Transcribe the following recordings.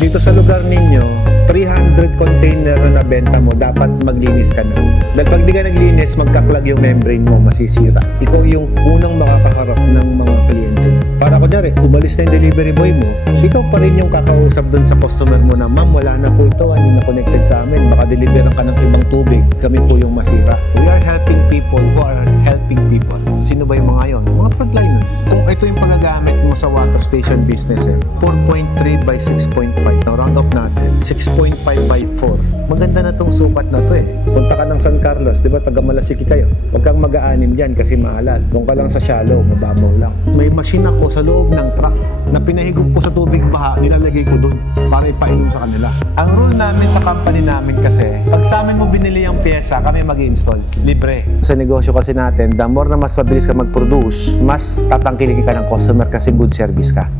Dito sa lugar ninyo, 300 container na nabenta mo, dapat maglinis ka na. Dahil pag di ka naglinis, magkaklag yung membrane mo, masisira. Ikaw yung unang makakaharap ng mga kliyente. Para kunyari, umalis na yung delivery boy mo, ikaw pa rin yung kakausap dun sa customer mo na, ma'am, wala na po ito, hindi na connected sa amin, baka deliveran ka ng ibang tubig, kami po yung masira. We are helping people who are helping people. Sino ba yung mga yon? Mga frontliner. Kung ito yung pagagamit mo sa water station business, 4.3 by 6.5. Now, round up natin, 6.5 by 4. Maganda na tong sukat na to Punta ka ng San Carlos, di ba, taga Malasiki kayo. Huwag kang mag-aanim dyan kasi maalat. Doon ka lang sa shallow, mababaw lang. May machine ako sa loob ng truck na pinahigop ko sa tubig baha, nilalagay ko doon para ipainom sa kanila. Ang rule namin sa company namin kasi, pag sa amin mo binili yung pyesa, kami mag-i-install. Libre. Sa negosyo kasi natin, the more na mas mabilis ka mag-produce, mas tatangkilikin ka ng customer kasi good service ka.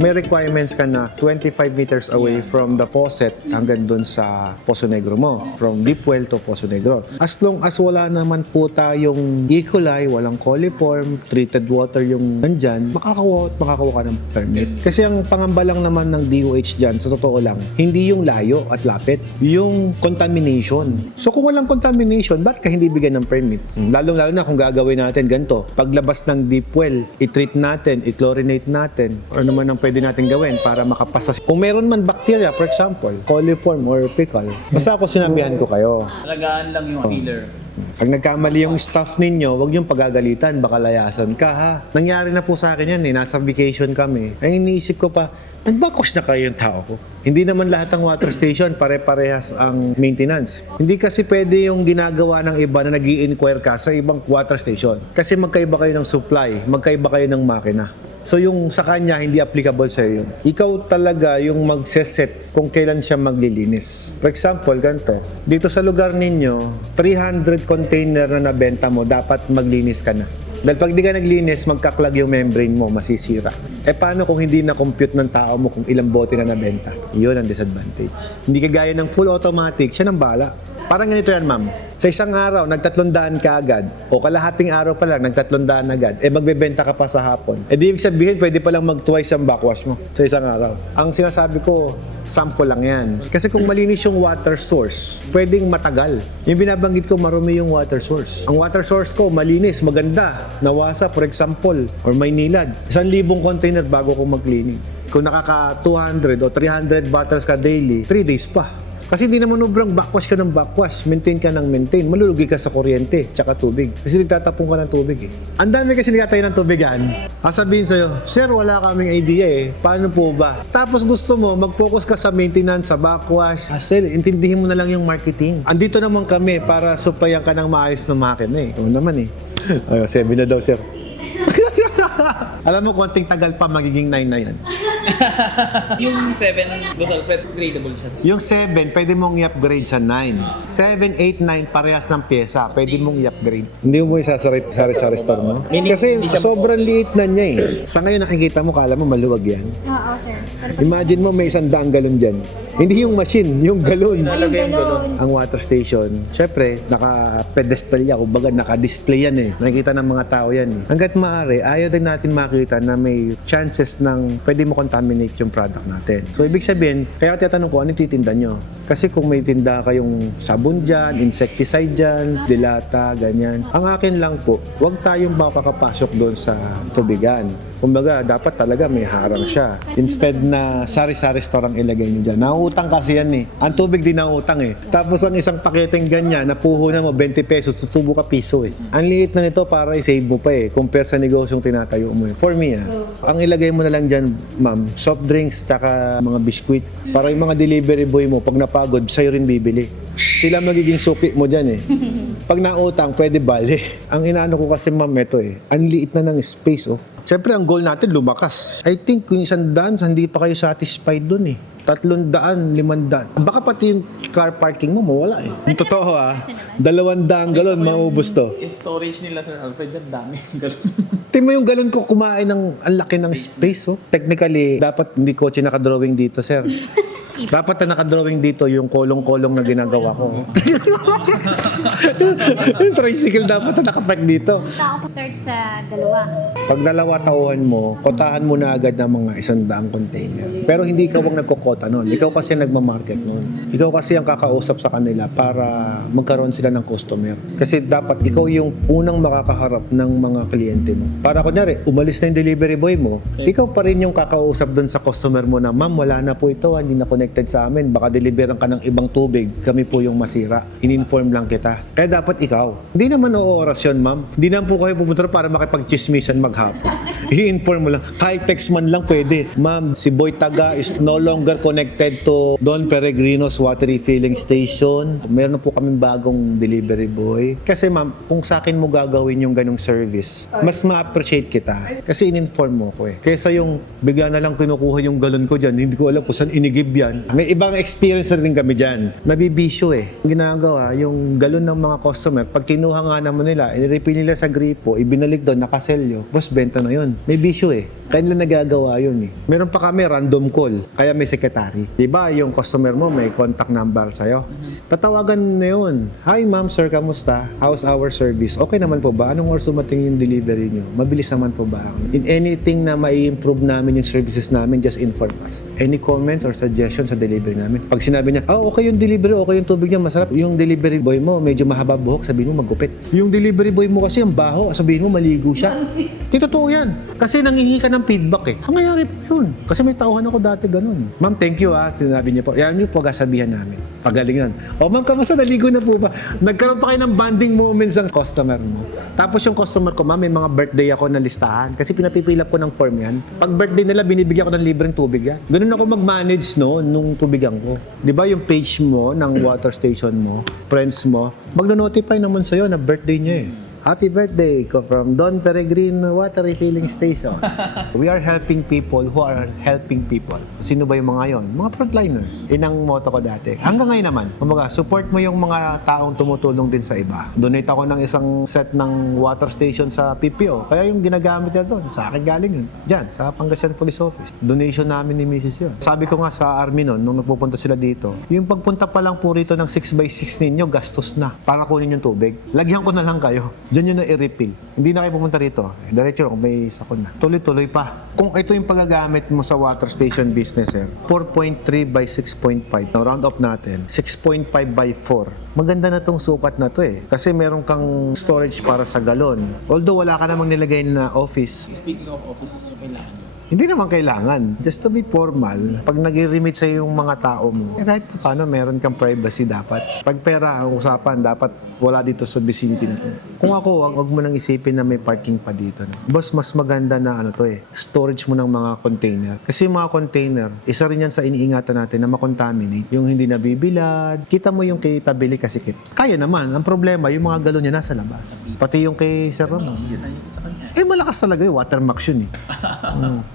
May requirements ka na 25 meters away from the faucet hanggang dun sa Poso Negro mo. From deep well to Poso Negro. As long as wala naman po tayong E. coli, walang coliform, treated water yung nandyan, makakakuha ka ng permit. Kasi ang pangamba lang naman ng DOH dyan, sa totoo lang, hindi yung layo at lapit, yung contamination. So kung walang contamination, ba't ka hindi bigyan ng permit? Lalong-lalo na kung gagawin natin ganito. Paglabas ng deep well, i-treat natin, i-chlorinate natin, or naman ang pwede natin gawin para makapasa. Kung meron man bacteria, for example, coliform or fecal, basta ako sinabihan ko kayo. Alagaan lang yung filler. Pag nagkamali yung staff ninyo, huwag yung pagagalitan, baka layasan ka ha. Nangyari na po sa akin yan nasa vacation kami. Ay iniisip ko pa, nag-backwash na kayo yung tao ko. Hindi naman lahat ng water station pare-parehas ang maintenance. Hindi kasi pwede yung ginagawa ng iba na nag-i-inquire ka sa ibang water station. Kasi magkaiba kayo ng supply, magkaiba kayo ng makina. So yung sa kanya, hindi applicable sa'yo yun. Ikaw talaga yung magseset kung kailan siya maglilinis. For example, ganito. Dito sa lugar ninyo, 300 container na nabenta mo, dapat maglinis ka na. Dahil pag di ka naglinis, magkaklag yung membrane mo, masisira. Paano kung hindi na-compute ng tao mo kung ilang bote na nabenta? Yun ang disadvantage. Hindi kagaya ng full automatic, siya nang bahala. Parang ganito yan, ma'am. Sa isang araw, nag-300 ka agad. O kalahating araw pa lang, nag-300 agad. Magbebenta ka pa sa hapon. Di ibig sabihin, pwede pa lang mag-twice ang backwash mo sa isang araw. Ang sinasabi ko, sample lang yan. Kasi kung malinis yung water source, pwedeng matagal. Yung binabanggit ko, marumi yung water source. Ang water source ko, malinis, maganda. Nawasa, for example, or may nilad. 1,000 container bago ko mag-cleaning. Kung nakaka 200 o 300 bottles ka daily, 3 days pa. Kasi hindi naman sobrang backwash ka ng backwash, maintain ka ng maintain, malulugi ka sa kuryente, tsaka tubig. Kasi nagtatapon ka ng tubig Ang dami kasi nagtatay ng tubigan. Sabihin sa'yo, sir, wala kaming idea paano po ba? Tapos gusto mo, mag-focus ka sa maintenance, sa backwash. Hassle, intindihin mo na lang yung marketing. Andito naman kami para supplyan ka ng maayos na makina Oo naman Ay, 7 na daw, sir. Alam mo, konting tagal pa magiging 9 na yan. Yung 7, gradable siya. Yung 7, pwede mong i-upgrade sa 9. 7, 8, 9, parehas ng pyesa. Pwede mong i-upgrade. Hindi mo isasari sa store mo. Kasi sobrang liit na niya Sa ngayon nakikita mo, kala mo maluwag yan. Oo, sir. Imagine mo may 100 galon dyan. Hindi yung machine, yung galon. Nalagay yung galon. Ang water station, syempre, naka-pedestal yan. Kumbaga, naka-display yan Nakikita ng mga tao yan Hanggat maaari, ayaw din natin makita na may chances ng pwede mo contaminate yung product natin. So, ibig sabihin, kaya tinatanong ko, ano titinda nyo? Kasi kung may tinda kayong sabon dyan, insecticide dyan, dilata, ganyan. Ang akin lang po, huwag tayong makakapasok doon sa tubigan. Kumbaga, dapat talaga may harang siya. Instead na sari-sari store ang ilagay niyo dyan. Nautang kasi yan Ang tubig din nautang Tapos ang isang paketeng ganyan, napuho na mo 20 pesos, tutubo ka piso Ang liit na nito para i-save mo pa compare sa negosyong tinatayo mo For me ang ilagay mo na lang dyan, ma'am, soft drinks tsaka mga biskuit. Para yung mga delivery boy mo, pag napagod, sa'yo rin bibili. Sila magiging suki mo dyan Pag nautang, pwede bali. Ang inaano ko kasi, ma'am, ito ang liit na ng space Siyempre, ang goal natin, lumakas. I think kung 100, hindi pa kayo satisfied dun 300, 500. Baka pati yung car parking mo, mawala Totoo 200 galon, maubos to. Yung storage nila, Sir Alfred, dyan dami yung galon. Tingnan mo yung galon ko kumain ng ang laki ng space Technically, dapat hindi kotse nakadrawing dito, sir. Dapat na nakadrawing dito yung kolong-kolong na ginagawa ko. Yung tricycle dapat na nakapark dito. Punta ako start sa dalawa. Pag dalawa tauhan mo, kotahan mo na agad ng mga 100 container. Pero hindi ikaw ang nagkukota nun. Ikaw kasi ang nagmamarket nun. Ikaw kasi ang kakausap sa kanila para magkaroon sila ng customer. Kasi dapat ikaw yung unang makakaharap ng mga kliyente mo. Para kunyari, umalis na yung delivery boy mo, ikaw pa rin yung kakausap dun sa customer mo na, ma'am, wala na po ito, hindi na connected sa amin. Baka deliveran ka ng ibang tubig, kami po yung masira. In-inform lang kita. Kaya dapat ikaw. Hindi naman oras yun, ma'am. Hindi naman po kayo pupunta para makipag-chismisan maghapon. I-inform mo lang. Kahit text man lang pwede. Ma'am, si Boy Taga is no longer connected to Don Peregrino's water refilling station. Meron na po kaming bagong delivery boy. Kasi ma'am, kung sa akin mo gagawin yung ganong service, mas ma-appreciate kita. Kasi in-inform mo ko eh. Kesa yung bigla na lang kinukuha yung galon ko dyan, hindi ko alam kung saan inigib yan. May ibang experience na rin kami dyan. Nabibisyo eh. Ginagawa, yung galon ng mga customer, pag kinuha nga naman nila, i-refill nila sa gripo, ibinalik doon, nakaselyo, boss, benta na yun. May bisyo eh. Kaya nila nagagawa yun eh. Meron pa kami random call, kaya may secretary. Diba yung customer mo may contact number sa'yo? Tatawagan na yun. Hi ma'am, sir, kamusta? How's our service? Okay naman po ba? Anong oras dumating yung delivery nyo? Mabilis naman po ba? In anything na mai-improve namin yung services namin, just inform us. Any comments or suggestions sa delivery namin? Pag sinabi niya, okay yung delivery, okay yung tubig niya, masarap. Yung delivery boy mo, medyo mahaba buhok, sabihin mo magupit. Yung delivery boy mo kasi ang baho, sabihin mo maligo siya. Di totoo yan. Kasi nangihingi ka ng feedback eh. Ang nangyari po yun. Kasi may tauhan ako dati ganun. Ma'am, thank you sinabi niyo po. Yan yung pag-asabihan namin. Pagaling yan. Ma'am, kamusta? Naligo na po ba? Nagkaroon pa kayo ng bonding moments ng customer mo. Tapos yung customer ko, ma'am, may mga birthday ako na listahan. Kasi pinapipilap ko ng form yan. Pag birthday nila, binibigyan ko ng libreng tubig yan. Ganun ako mag-manage nung tubigan ko. Di ba yung page mo ng water station mo, friends mo, magno-notify naman sa'yo na birthday niya eh. Happy birthday ko from Don Peregrino Water Refilling Station. We are helping people who are helping people. Sino ba yung mga yon? Mga frontliner. Yun ang motto ko dati. Hanggang ngayon naman, kumbaga, support mo yung mga taong tumutulong din sa iba. Donate ako ng isang set ng water station sa PPO. Kaya yung ginagamit nila doon, sa akin galing yun. Diyan, sa Pangasinan Police Office. Donation namin ni Mrs. yun. Sabi ko nga sa Army noon, nung nagpupunta sila dito, yung pagpunta pa lang po rito ng 6x6 ninyo, gastos na para kunin yung tubig. Lagyan ko na lang kayo. Diyan yun na i-refill. Hindi na kayo pumunta rito. Diretso lang, may sakon na. Tuloy-tuloy pa. Kung ito yung pagagamit mo sa water station business, sir, 4.3 by 6.5. Now, round up natin. 6.5 by 4. Maganda na tong sukat na to eh. Kasi meron kang storage para sa galon. Although wala ka namang nilagay na office. Speaking of office, kailangan nyo. Hindi naman kailangan. Just to be formal, pag nag-remit sa yung mga tao mo, kahit paano meron kang privacy dapat. Pag pera ang usapan, dapat wala dito sa vicinity na to. Kung ako, wag mo nang isipin na may parking pa dito. Boss, mas maganda na storage mo ng mga container. Kasi yung mga container, isa rin yan sa iniingatan natin na makontaminate. Yung hindi nabibilad, kita mo yung kay Tabili Kasikip. Kaya naman, ang problema, yung mga galon niya nasa labas. Pati yung kay Sir Ramos. Yun na yun sa kanya. Malakas talaga yung watermarks yun eh.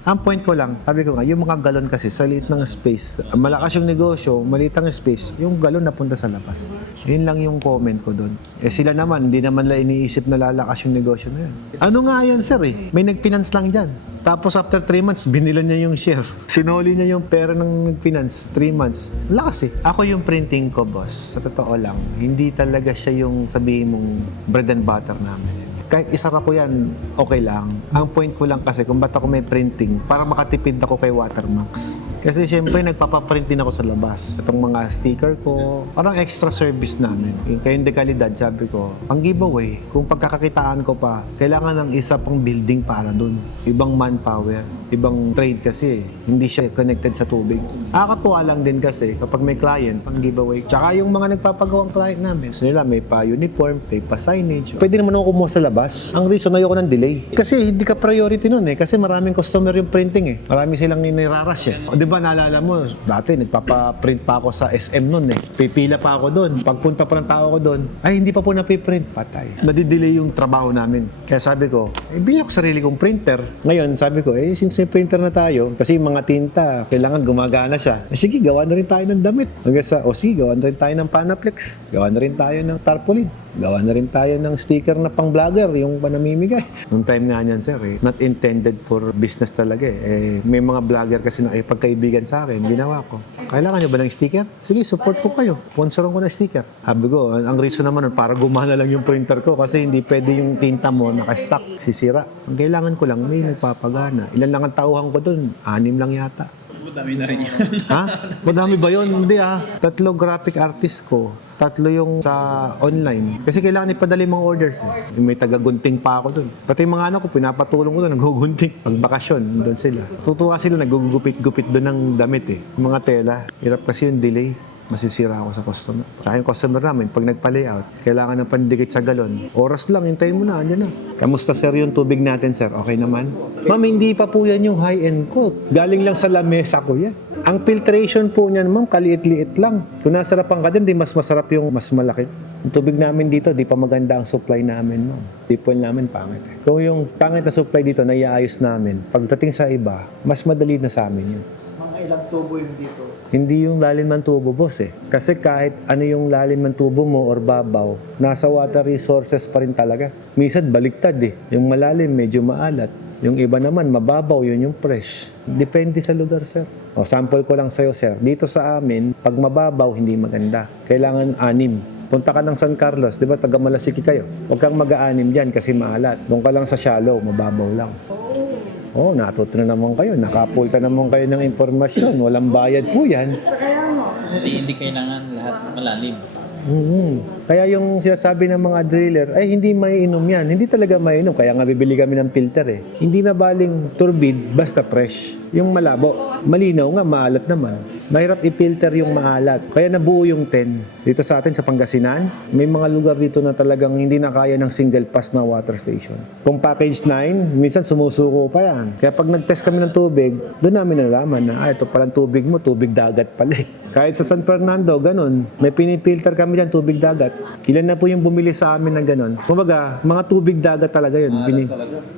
Ang point ko lang, sabi ko nga, yung mga galon kasi sa liit ng space, malakas yung negosyo, maliit ang space, yung galon napunta sa labas. Yun lang yung comment ko doon. Sila naman, hindi naman lang iniisip na lalakas yung negosyo na yun. Ano nga yan, sir eh? May nag-finance lang dyan. Tapos after 3 months, binila niya yung share. Sinoli niya yung pera ng nag-finance. 3 months. Lakas eh. Ako yung printing ko, boss. Sa totoo lang, hindi talaga siya yung sabihin mong bread and butter namin. Kahit isara ko yan, okay lang. Ang point ko lang kasi kung ba't ako may printing, para makatipid ako kay Watermax. Kasi siyempre nagpapaprint din ako sa labas. Itong mga sticker ko, parang extra service namin. Yung kayong dekalidad, sabi ko, ang giveaway, kung pagkakakitaan ko pa, kailangan ng isa pang building para dun. Ibang manpower, ibang trade kasi, hindi siya connected sa tubig. Nakakatuwa lang din kasi kapag may client, pang giveaway. Tsaka yung mga nagpapagawang client namin, so nila may pa-uniform, may pa-signage. Pwede naman ako kumuha sa labas. Ang reason ayoko ng delay. Kasi hindi ka priority nun eh. Kasi maraming customer yung printing eh. Marami silang nirarush eh. O diba naalala mo, dati nagpapaprint pa ako sa SM nun eh. Pipila pa ako doon. Pagpunta pa ng tao ko doon, ay hindi pa po napiprint. Patay. Nadidelay yung trabaho namin. Kaya sabi ko, bili ako sarili kong printer. Ngayon sabi ko, since may printer na tayo, kasi mga tinta, kailangan gumagana siya. Sige, gawa na rin tayo ng damit. Hanggang sa, sige, gawa na rin tayo ng Panaflex. Gawa na rin tayo ng tarpaulin. Gawa na rin tayo ng sticker na pang-vlogger, yung panamimigay. Nung time nga niyan, sir, not intended for business talaga may mga vlogger kasi nakipagkaibigan sa akin, ginawa ko. Kailangan nyo ba ng sticker? Sige, support ko kayo. Sponsoran ko na sticker. Sabi ko, ang reason naman nun, para gumana lang yung printer ko kasi hindi pwede yung tinta mo naka-stock, sisira. Ang kailangan ko lang, may nagpapagana. Ilan lang ang tauhan ko dun? 6 lang yata. Madami na rin yan. Ha? Madami ba yun? Hindi 3 graphic artist ko. 3 yung sa online. Kasi kailangan ipadala yung mga orders. May taga-gunting pa ako dun. Pati yung mga anak ko, pinapatulong ko dun, nag-gunting. Pag bakasyon, doon sila. Tutuwa sila, nagugupit-gupit doon ng damit Yung mga tela. Hirap kasi yung delay. Masisira ako sa customer. Sa akin customer namin, pag nagpa-layout, kailangan ng pandikit sa galon. Oras lang, hintayin mo na, andyan na. Kamusta sir yung tubig natin sir? Okay naman? Ma'am, hindi pa po yan yung high-end coat. Galing lang sa lamesa ko yan. Ang filtration po niyan, ma'am, kaliit-liit lang. Kung nasarapan ka dyan, di mas masarap yung mas malaki. Yung tubig namin dito, di pa maganda ang supply namin, ma'am. Di po namin pangit. Kung yung pangit na supply dito, naiayos namin, pagdating sa iba, mas madali na sa amin yun. Mga ilang tubo yung dito? Hindi yung lalim ng tubo, boss Kasi kahit ano yung lalim ng tubo mo or babaw, nasa water resources pa rin talaga. Minsan baliktad Yung malalim medyo maalat. Yung iba naman mababaw, yun yung fresh. Depende sa lugar, sir. Sample ko lang sa'yo, sir. Dito sa amin, pag mababaw, hindi maganda. Kailangan 6. Punta ka ng San Carlos, di ba, taga Malasiki kayo. Huwag kang mag-6 dyan kasi maalat. Doon ka lang sa shallow, mababaw lang. Natuto na naman kayo. Nakapulta naman kayo ng impormasyon. Walang bayad po yan. Hindi kailangan lahat malalim. Kaya yung sinasabi ng mga driller, ay hindi maiinom yan. Hindi talaga maiinom. Kaya nga bibili kami ng filter Hindi na baling turbid, basta fresh. Yung malabo. Malinaw nga, maalat naman. Mahirap i-filter yung maalat. Kaya nabuo yung 10. Dito sa atin sa Pangasinan, may mga lugar dito na talagang hindi na kaya ng single pass na water station. Kung package 9, minsan sumusuko pa yan. Kaya pag nag-test kami ng tubig, doon namin nalaman na ito palang tubig mo, tubig dagat pala Kahit sa San Fernando, ganun. May pinipilter kami dyan, tubig dagat. Ilan na po yung bumili sa amin ng ganun. Kumbaga, mga tubig dagat talaga yun.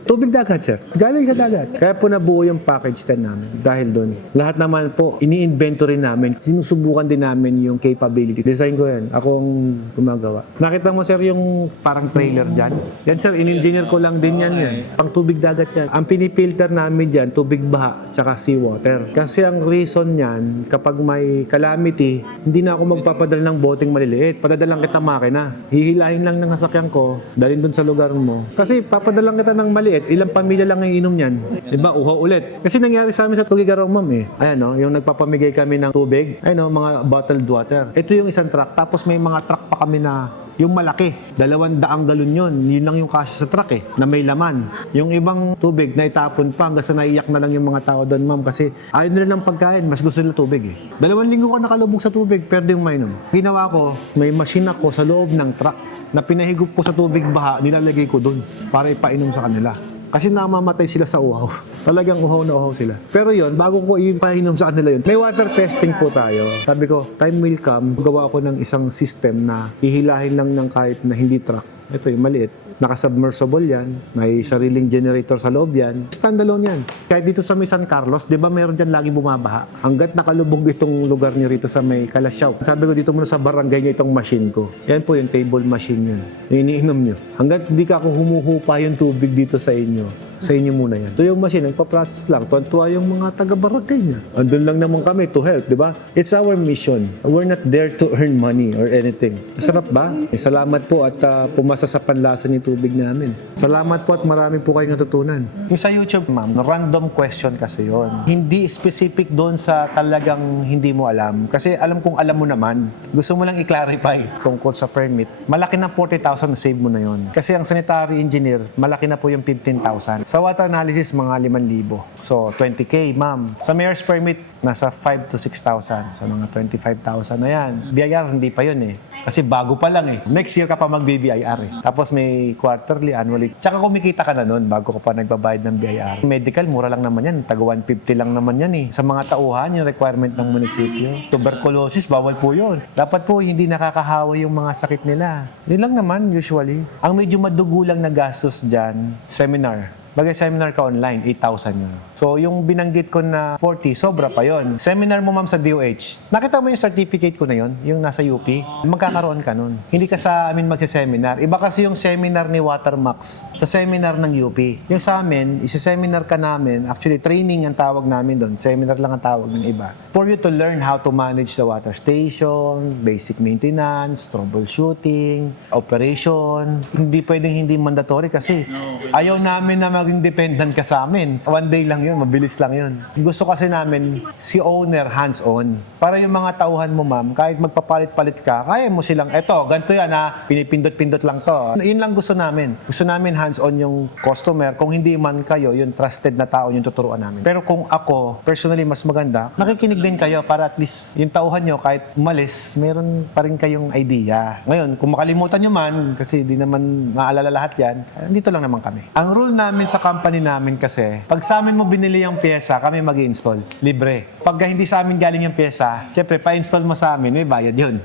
Tubig dagat, sir. Galing sa dagat. Kaya po nabuo yung package 10 namin. Dahil doon. Lahat naman po, ini-invento rin namin. Sinusubukan din namin yung capability. Design ko yan. Akong gumagawa. Nakita mo, sir, yung parang trailer dyan? Yan, sir, in-engineer ko lang din yan. Pang tubig dagat yan. Ang pinipilter namin dyan, tubig baha, tsaka seawater. Kasi ang reason yan, kapag may calamity, hindi na ako magpapadala ng boteng maliliit. Padadalang kita makina. Hihilahin lang ng sasakyan ko, dalhin dun sa lugar mo. Kasi papadalang kita ng maliit, ilang pamilya lang ang inom yan. Diba? Uhaw ulit. Kasi nangyari sa amin sa Tugigaraw, ma'am Ayan yung nagpapamigay kami ng tubig. Ayan mga bottled water. Ito yung isang truck. Tapos may mga truck pa kami na yung malaki, 200 galon yun. Yun lang yung kasya sa truck na may laman. Yung ibang tubig na itapon pa hanggang sa naiyak na lang yung mga tao doon, ma'am. Kasi ayaw nila ng pagkain, mas gusto nila tubig 2 linggo ko nakalubog sa tubig, pero yung mainom. Ginawa ko, may machine ako sa loob ng truck na pinahigop ko sa tubig baha, nilalagay ko doon para ipainom sa kanila. Kasi namamatay sila sa uhaw. Talagang uhaw na uhaw sila. Pero yon, bago ko ipainom sa kanila yun, may water testing po tayo. Sabi ko, time will come, gawa ko ng isang system na hihilahin lang ng kahit na hindi truck. Ito yung maliit. Naka-submersible yan. May sariling generator sa loob yan. Standalone yan. Kahit dito sa may San Carlos, di ba meron dyan lagi bumabaha? Hanggat nakalubog itong lugar niyo rito sa may Kalasyaw. Sabi ko dito muna sa barangay niyo itong machine ko. Yan po yung table machine yun. Iniinom niyo. Hanggat hindi ka ako humuhupa yung tubig dito sa inyo. Sa inyo muna yan. Ito yung machine, nagpa-process lang. Tuwan-tuwa yung mga taga-barangay niya. Andun lang naman kami to help, di ba? It's our mission. We're not there to earn money or anything. Sarap ba? Salamat po at pumasa sa panlasa ni tubig namin. Salamat po at marami po kayong natutunan. Yung sa YouTube, ma'am, random question kasi yon. Hindi specific doon sa talagang hindi mo alam. Kasi alam kong alam mo naman. Gusto mo lang i-clarify tungkol sa permit. Malaki na 40,000 na save mo na yon. Kasi ang sanitary engineer, malaki na po yung 15,000. Sa water analysis, mga 5,000. So, 20K, ma'am. Sa mayor's permit, nasa 5 to 6,000. Sa mga 25,000 na yan. BIR, hindi pa yun Kasi bago pa lang Next year ka pa mag-BIR Tapos may quarterly, annually. Tsaka kumikita ka na nun bago ka pa nagbabayad ng BIR. Medical, mura lang naman yan. Taga 150 lang naman yan Sa mga tauhan, yung requirement ng munisipyo. Tuberculosis, bawal po yun. Dapat po, hindi nakakahawa yung mga sakit nila. Yun lang naman, usually. Ang medyo madugulang na gastos dyan, seminar. Bagay seminar ka online, 8,000 yun. So, yung binanggit ko na 40, sobra pa Ayun, seminar mo ma'am sa DOH. Nakita mo yung certificate ko na yon, yung nasa UP? Magkakaroon ka nun. Hindi ka sa amin magse-seminar. Iba kasi yung seminar ni Watermax sa seminar ng UP. Yung sa amin, isi-seminar ka namin. Actually, training ang tawag namin doon. Seminar lang ang tawag ng iba. For you to learn how to manage the water station, basic maintenance, troubleshooting, operation. Hindi pwedeng hindi mandatory kasi ayaw namin na maging dependent ka sa amin. One day lang yun, mabilis lang yun. Gusto kasi namin si owner hands-on. Para yung mga tauhan mo ma'am, kahit magpapalit-palit ka, kaya mo silang, eto, ganito yan ha, pinipindot-pindot lang to. Yun lang gusto namin. Gusto namin hands-on yung customer. Kung hindi man kayo, yung trusted na tao yung tuturuan namin. Pero kung ako, personally mas maganda, nakikinig din kayo para at least yung tauhan nyo, kahit umalis, meron pa rin kayong idea. Ngayon, kung makalimutan nyo man, kasi di naman maalala lahat yan, dito lang naman kami. Ang rule namin sa company namin kasi, pag sa amin mo binili yung pyesa, kami mag-install. Libre. Pag hindi sa amin galing yung pyesa, syempre, pa-install mo sa amin, may bayad yun.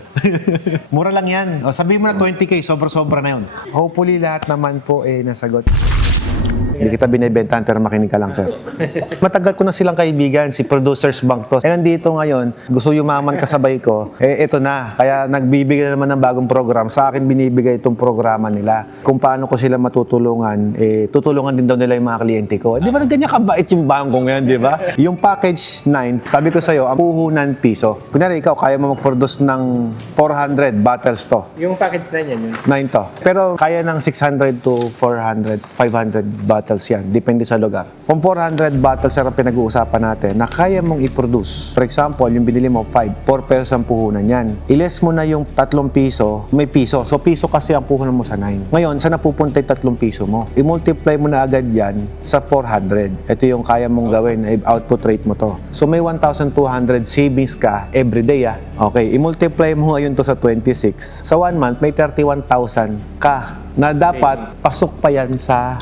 Mura lang yan. O, sabihin mo na 20K, sobra-sobra na yun. Hopefully, lahat naman po nasagot. Hindi kita binibentahan pero makinig ka lang, sir. Matagal ko na silang kaibigan, si Producers Bank to. Nandito ngayon, gusto yumaman kasabay ko. Ito na. Kaya nagbibigay na naman ng bagong program. Sa akin binibigay itong programa nila. Kung paano ko sila matutulungan, tutulungan din daw nila yung mga kliyente ko. Di ba ganyan kabait yung bangko ngayon, di ba? Yung package 9, sabi ko sa'yo, ang puhunan piso. Kunyari, ikaw, kaya mo mag-produce ng 400 bottles to. Yung package na yan, yun. 9 to. Pero kaya ng 600 to 400, 500 bottles yan. Depende sa lugar. Kung 400 bottles ang pinag-uusapan natin na kaya mong i-produce. For example, yung binili mo 4 pesos ang puhunan yan. Iles mo na yung 3 piso, may piso. So, piso kasi ang puhunan mo sa 9. Ngayon, saan napupunta yung 3 piso mo? I-multiply mo na agad yan sa 400. Ito yung kaya mong gawin. Output rate mo to. So, may 1,200 savings ka everyday. Okay, i-multiply mo ngayon to sa 26. Sa 1 month, may 31,000 ka na dapat pasok pa yan sa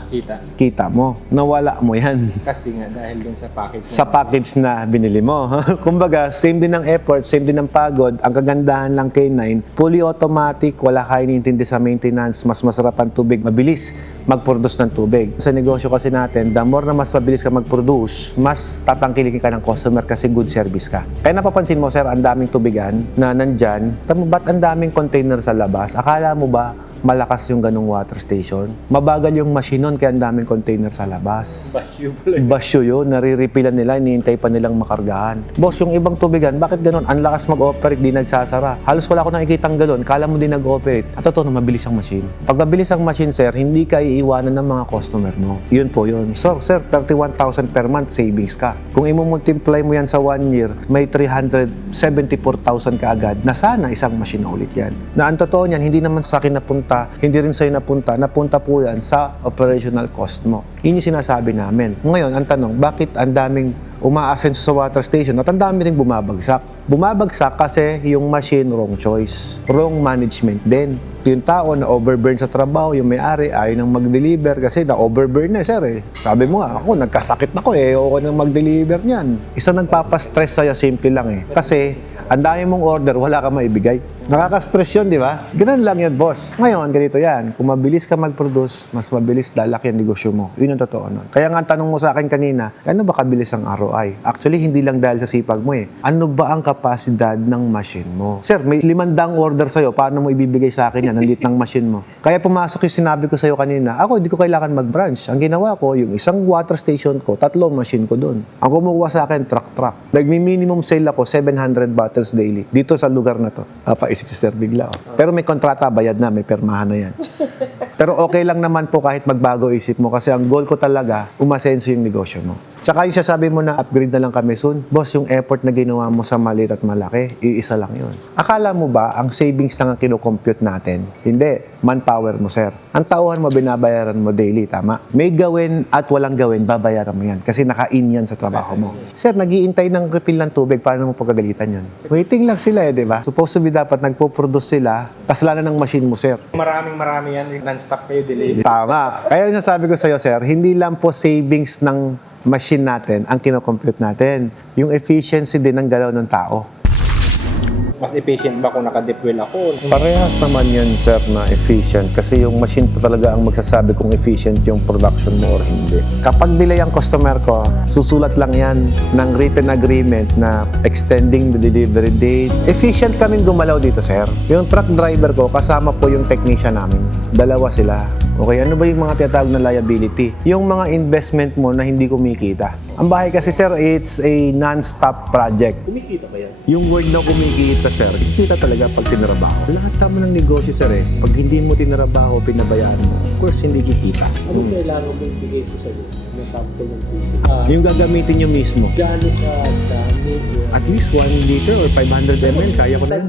kita mo. Nawala mo yan. Kasi nga, dahil dun sa package Sa package na binili mo. Kumbaga, same din ng effort, same din ng pagod. Ang kagandahan lang kay 9, fully automatic, wala kayo inintindi sa maintenance, mas masarap ang tubig, mabilis mag-produce ng tubig. Sa negosyo kasi natin, the more na mas mabilis ka mag-produce, mas tatangkilikin ka ng customer kasi good service ka. Kaya napapansin mo, sir, ang daming tubigan na nandyan. Ba't ang daming container sa labas? Akala mo ba malakas yung ganong water station? Mabagal yung machine nun kaya ang daming container sa labas. basyo pala. Basyo yun, nariripilan nila, iniintay pa nilang makargahan. Boss, yung ibang tubigan, bakit ganon? Ang lakas mag-operate, di nagsasara. Halos wala ko nakikitang galon, kala mo di nag-operate. At totoo na, mabilis ang machine. Pag mabilis ang machine, sir, hindi ka iiwanan ng mga customer mo. Yun po yun. So, sir, 31,000 per month savings ka. Kung i-multiply mo yan sa 1 year, may 374,000 ka agad na sana isang machine ulit yan. Na ang totoo niyan, hindi naman sa akin napunta, hindi rin sa'yo napunta po yan sa operational cost mo. Yun yung sinasabi namin. Ngayon, ang tanong, bakit ang daming umaasenso sa water station at ang dami rin bumabagsak? Bumabagsak kasi yung machine wrong choice, wrong management din. Yung tao na overburn sa trabaho, yung may-ari ayaw nang mag-deliver kasi na-overburn na, sir. Sabi mo nga, ako, nagkasakit na ko ako nang mag-deliver niyan. Isa nagpapastress sa'yo, simple lang Kasi, ang dami mong order, wala ka maibigay. Nakaka-stress yun, di ba? Ganun lang yan, boss. Ngayon, ganito yan. Kung mabilis ka mag-produce, mas mabilis lalaki ang negosyo mo. Yun ang totoo nun. Kaya nga, ang tanong mo sa akin kanina, ano ba kabilis ang ROI? Actually, hindi lang dahil sa sipag mo Ano ba ang kapasidad ng machine mo? Sir, may 500 order sa'yo. Paano mo ibibigay sa akin yan? Nandito ng machine mo. Kaya pumasok yung sinabi ko sa'yo kanina, ako, hindi ko kailangan mag-branch. Ang ginawa ko, yung isang water station ko, 3 machine ko dun. Ang kumukuha sa akin, truck. Nagmi-minimum sale ako, 700 bottles daily. Dito sa lugar na to. Paisip si Sir bigla. Pero may kontrata, bayad na, may permahan na yan. Pero okay lang naman po kahit magbago isip mo kasi ang goal ko talaga, umasenso yung negosyo mo. Tsaka yung sasabi mo na upgrade na lang kami soon, boss, yung effort na ginawa mo sa maliit at malaki, iisa lang yun. Akala mo ba ang savings lang ang kinocompute natin? Hindi. Manpower mo, sir. Ang tauhan mo, binabayaran mo daily, tama? May gawin at walang gawin, babayaran mo yan kasi naka-in yan sa trabaho mo. Sir, nag-iintay ng refill ng tubig, paano mo pagkagalitan yan? Waiting lang sila di ba? Supposed to be dapat nagpo-produce sila, kasalanan ng machine mo, sir. Marami yan, non-stop kayo delay. Tama. Kaya yung sabi ko sa'yo, sir, hindi lang po savings ng machine natin ang kinocompute natin. Yung efficiency din ng galaw ng tao. Mas efficient ba kung naka-dip well ako? Parehas naman yun, sir, na efficient. Kasi yung machine po talaga ang magsasabi kung efficient yung production mo or hindi. Kapag delay ang customer ko, susulat lang yan ng written agreement na extending the delivery date. Efficient kaming gumalaw dito, sir. Yung truck driver ko, kasama po yung technician namin. Dalawa sila. Okay, ano ba yung mga tinatawag na liability? Yung mga investment mo na hindi kumikita. Ang bahay kasi, sir, it's a non-stop project. Kumikita ba yan? Yung word na kumikita, sir, kita talaga pag tinrabaho. Lahat tama ng negosyo, sir, eh. Pag hindi mo tinrabaho, pinabayaan mo, of course, hindi kikita. Ano kailangan mo ibigay ko sa'yo na sample ng tubig? Yung gagamitin nyo mismo. Gaano ka dami? At least 1 liter or 500 ml, kaya ko na yun.